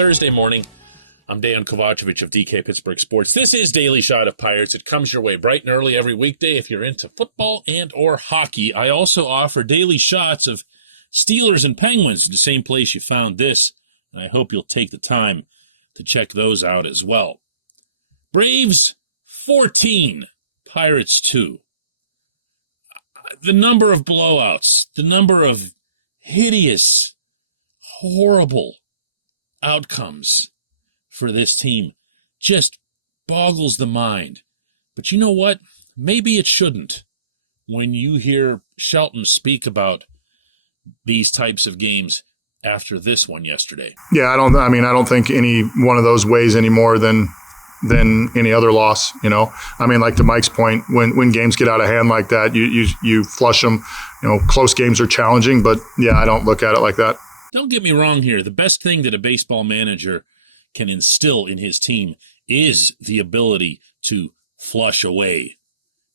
Thursday morning. I'm Dejan Kovacevic of DK Pittsburgh Sports. This is Daily Shot of Pirates. It comes your way bright and early every weekday if you're into football and or hockey. I also offer daily shots of Steelers and Penguins in the same place you found this. And I hope you'll take the time to check those out as well. Braves 14, Pirates 2. The number of blowouts, the number of hideous, horrible outcomes for this team just boggles the mind. But you know what? Maybe it shouldn't. When you hear Shelton speak about these types of games after this one yesterday. Yeah, I don't think any one of those weighs any more than any other loss, you know. I mean, like to Mike's point, when games get out of hand like that, you flush them. You know, close games are challenging, but yeah, I don't look at it like that. Don't get me wrong here. The best thing that a baseball manager can instill in his team is the ability to flush away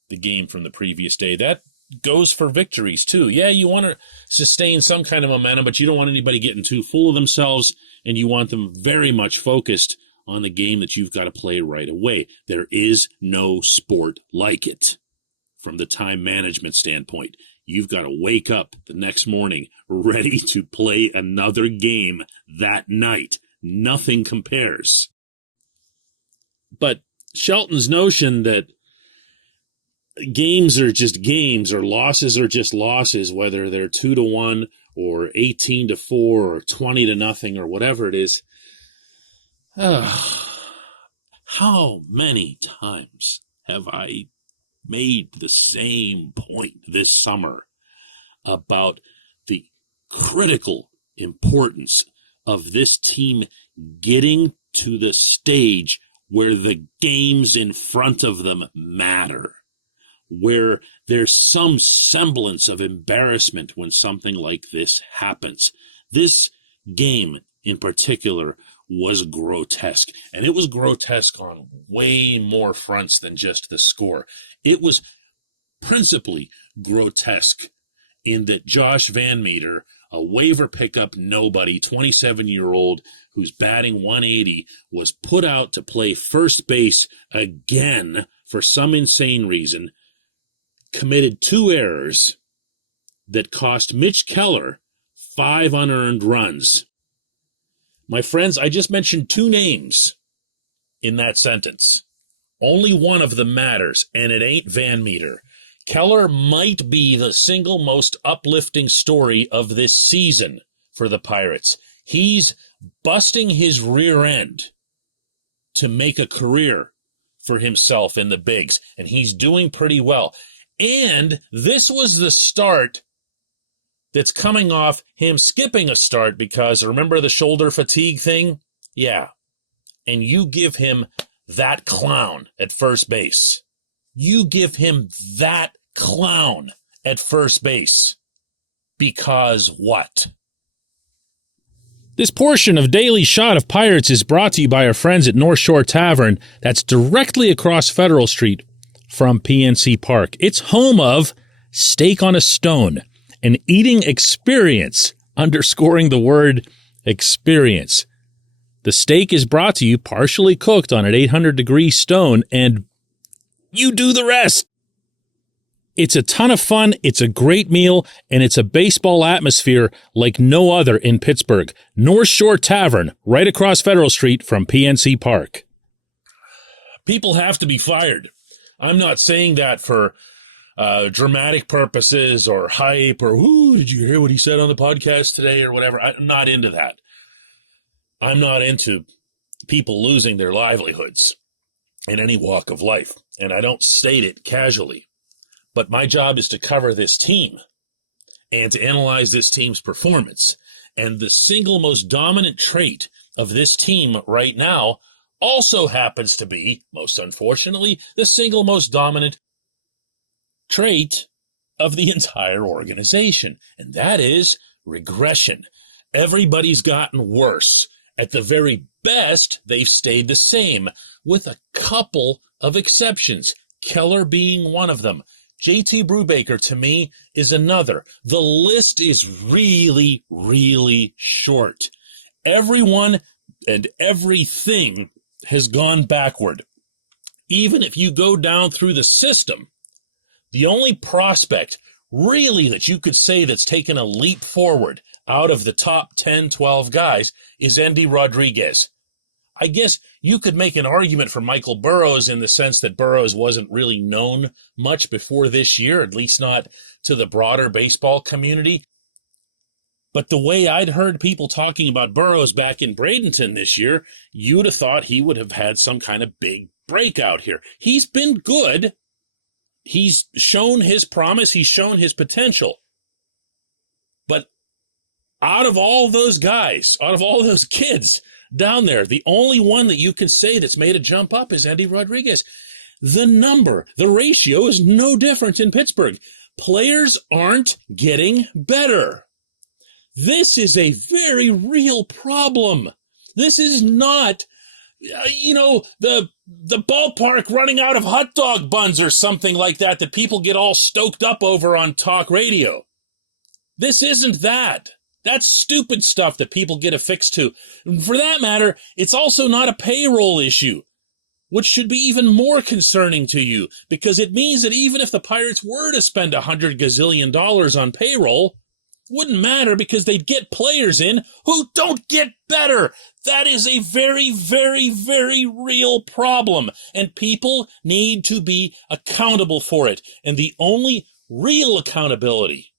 the game from the previous day. That goes for victories too. Yeah, you want to sustain some kind of momentum, but you don't want anybody getting too full of themselves, and you want them very much focused on the game that you've got to play right away. There is no sport like it from the time management standpoint. You've got to wake up the next morning ready to play another game that night. Nothing compares. But Shelton's notion that games are just games or losses are just losses, whether they're 2-1 or 18-4 or 20-0 or whatever it is, how many times have I made the same point this summer about the critical importance of this team getting to the stage where the games in front of them matter, where there's some semblance of embarrassment when something like this happens. This game in particular was grotesque, and it was grotesque on way more fronts than just the score. It was principally grotesque in that Josh Van Meter, a waiver pickup nobody, 27-year-old who's batting 180, was put out to play first base again for some insane reason, committed 2 errors that cost Mitch Keller 5 unearned runs. My friends, I just mentioned 2 names in that sentence. Only one of them matters, and it ain't Van Meter. Keller might be the single most uplifting story of this season for the Pirates. He's busting his rear end to make a career for himself in the bigs, and he's doing pretty well. And this was the start that's coming off him skipping a start because, remember the shoulder fatigue thing? Yeah. And you give him that clown at first base. You give him that clown at first base. Because what? This portion of Daily Shot of Pirates is brought to you by our friends at North Shore Tavern. That's directly across Federal Street from PNC Park. It's home of Steak on a Stone, an eating experience, underscoring the word experience. The steak is brought to you partially cooked on an 800-degree stone, and you do the rest. It's a ton of fun, it's a great meal, and it's a baseball atmosphere like no other in Pittsburgh. North Shore Tavern, right across Federal Street from PNC Park. People have to be fired. I'm not saying that for dramatic purposes or hype or, ooh, did you hear what he said on the podcast today or whatever? I'm not into that. I'm not into people losing their livelihoods in any walk of life, and I don't state it casually. But my job is to cover this team and to analyze this team's performance. And the single most dominant trait of this team right now also happens to be, most unfortunately, the single most dominant trait of the entire organization, and that is regression. Everybody's gotten worse. At the very best, they've stayed the same, with a couple of exceptions, Keller being one of them. JT Brubaker, to me, is another. The list is really, really short. Everyone and everything has gone backward. Even if you go down through the system, the only prospect really that you could say that's taken a leap forward out of the top 10, 12 guys is Endy Rodriguez. I guess you could make an argument for Michael Burrows in the sense that Burrows wasn't really known much before this year, at least not to the broader baseball community. But the way I'd heard people talking about Burrows back in Bradenton this year, you'd have thought he would have had some kind of big breakout here. He's been good. He's shown his promise. He's shown his potential. But out of all those guys, out of all those kids down there, the only one that you can say that's made a jump up is Endy Rodriguez. The ratio is no different in Pittsburgh. Players aren't getting better. This is a very real problem. This is not, the ballpark running out of hot dog buns or something like that people get all stoked up over on talk radio. This isn't that. That's stupid stuff that people get affixed to. And for that matter, it's also not a payroll issue, which should be even more concerning to you, because it means that even if the Pirates were to spend $100 gazillion on payroll, wouldn't matter because they'd get players in who don't get better. That is a very, very, very real problem, and people need to be accountable for it. And the only real accountability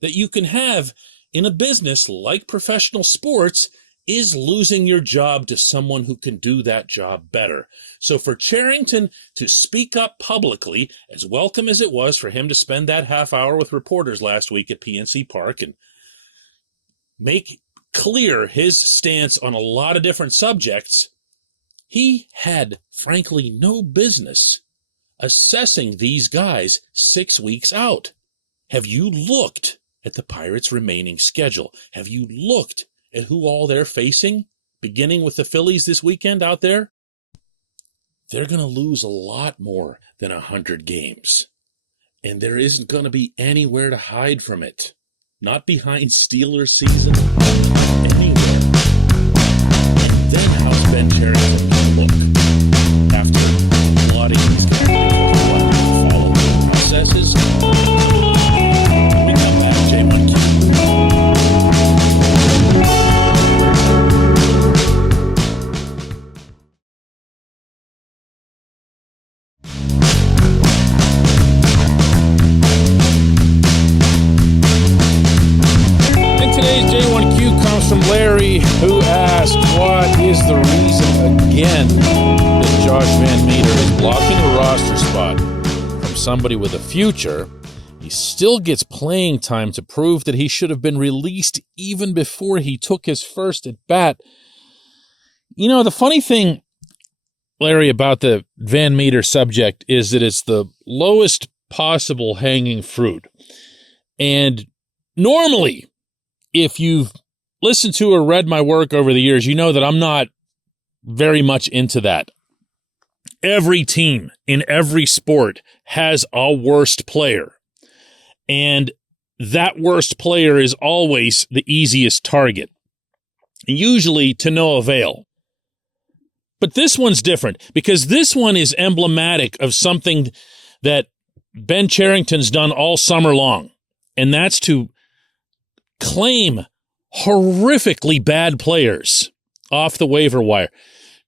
that you can have in a business like professional sports is losing your job to someone who can do that job better. So for Cherington to speak up publicly, as welcome as it was for him to spend that half hour with reporters last week at PNC Park and make clear his stance on a lot of different subjects, he had, frankly, no business assessing these guys 6 weeks out. Have you looked at the Pirates' remaining schedule? Have you looked at who all they're facing, beginning with the Phillies this weekend out there? They're going to lose a lot more than 100 games. And there isn't going to be anywhere to hide from it. Not behind Steelers season, anywhere. And then how's Ben Cherington going to look after plotting these guys? Follow the processes. We come back, J1Q. From Larry, who asked, what is the reason again that Josh Van Meter is blocking a roster spot from somebody with a future? He still gets playing time to prove that he should have been released even before he took his first at bat. You know, the funny thing, Larry, about the Van Meter subject is that it's the lowest possible hanging fruit. And normally, if you've listened to or read my work over the years, you know that I'm not very much into that. Every team in every sport has a worst player. And that worst player is always the easiest target, usually to no avail. But this one's different because this one is emblematic of something that Ben Cherington's done all summer long, and that's to claim horrifically bad players off the waiver wire.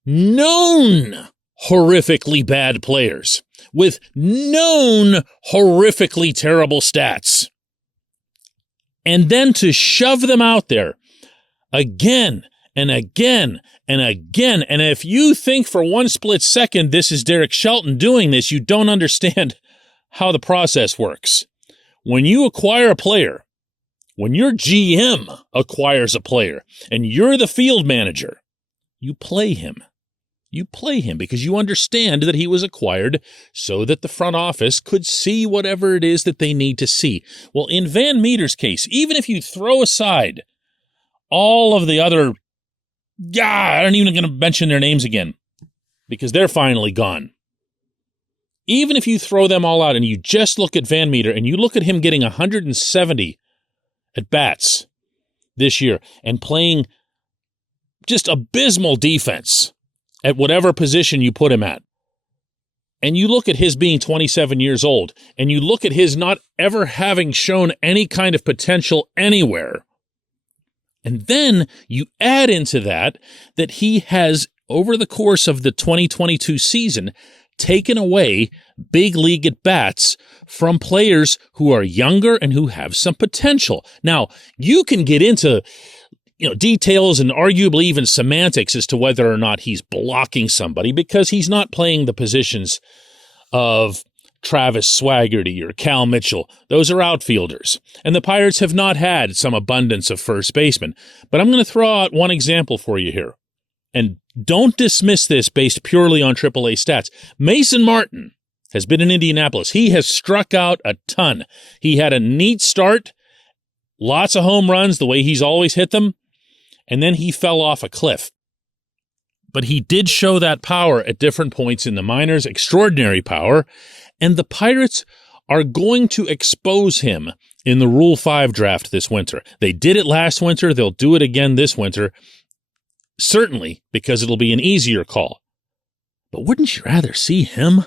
Known horrifically bad players with known horrifically terrible stats. And then to shove them out there again and again and again. And if you think for one split second this is Derek Shelton doing this, you don't understand how the process works. When you acquire a player, when your GM acquires a player and you're the field manager, you play him. You play him because you understand that he was acquired so that the front office could see whatever it is that they need to see. Well, in Van Meter's case, even if you throw aside all of the other, I'm even going to mention their names again because they're finally gone. Even if you throw them all out and you just look at Van Meter and you look at him getting 170 at bats this year and playing just abysmal defense at whatever position you put him at. And you look at his being 27 years old, and you look at his not ever having shown any kind of potential anywhere. And then you add into that he has, over the course of the 2022 season, taken away big league at-bats from players who are younger and who have some potential. Now, you can get into details and arguably even semantics as to whether or not he's blocking somebody, because he's not playing the positions of Travis Swaggerty or Cal Mitchell. Those are outfielders. And the Pirates have not had some abundance of first basemen. But I'm going to throw out one example for you here. And don't dismiss this based purely on AAA stats. Mason Martin has been in Indianapolis. He has struck out a ton. He had a neat start, lots of home runs, the way he's always hit them, and then he fell off a cliff. But he did show that power at different points in the minors, extraordinary power, and the Pirates are going to expose him in the Rule 5 draft this winter. They did it last winter. They'll do it again this winter, certainly because it'll be an easier call. But wouldn't you rather see him,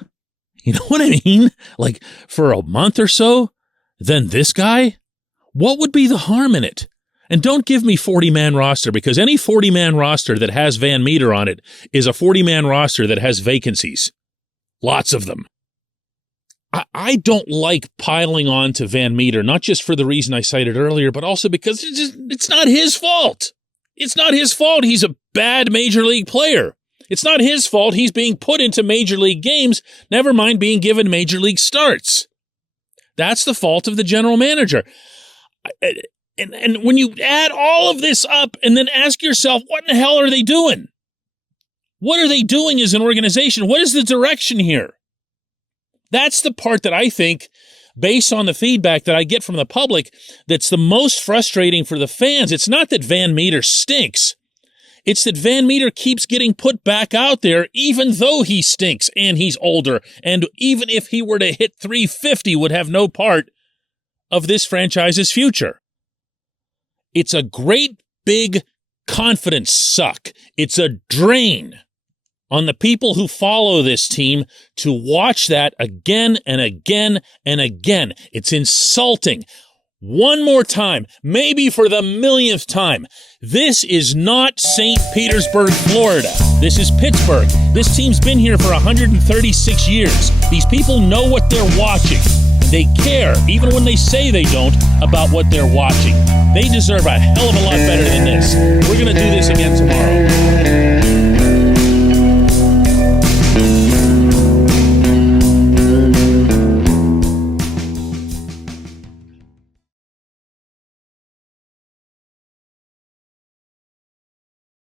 you know what I mean, like for a month or so than this guy? What would be the harm in it? And don't give me 40-man roster, because any 40-man roster that has Van Meter on it is a 40-man roster that has vacancies. Lots of them. I don't like piling on to Van Meter, not just for the reason I cited earlier, but also because it's not his fault. It's not his fault he's a bad major league player. It's not his fault he's being put into major league games, never mind being given major league starts. That's the fault of the general manager. And when you add all of this up and then ask yourself, what in the hell are they doing? What are they doing as an organization? What is the direction here? That's the part that I think, based on the feedback that I get from the public, that's the most frustrating for the fans. It's not that Van Meter stinks. It's that Van Meter keeps getting put back out there, even though he stinks and he's older. And even if he were to hit 350, would have no part of this franchise's future. It's a great big confidence suck. It's a drain on the people who follow this team to watch that again and again and again. It's insulting. One more time, maybe for the millionth time. This is not St. Petersburg, Florida. This is Pittsburgh. This team's been here for 136 years. These people know what they're watching. They care, even when they say they don't, about what they're watching. They deserve a hell of a lot better than this. We're going to do this again tomorrow.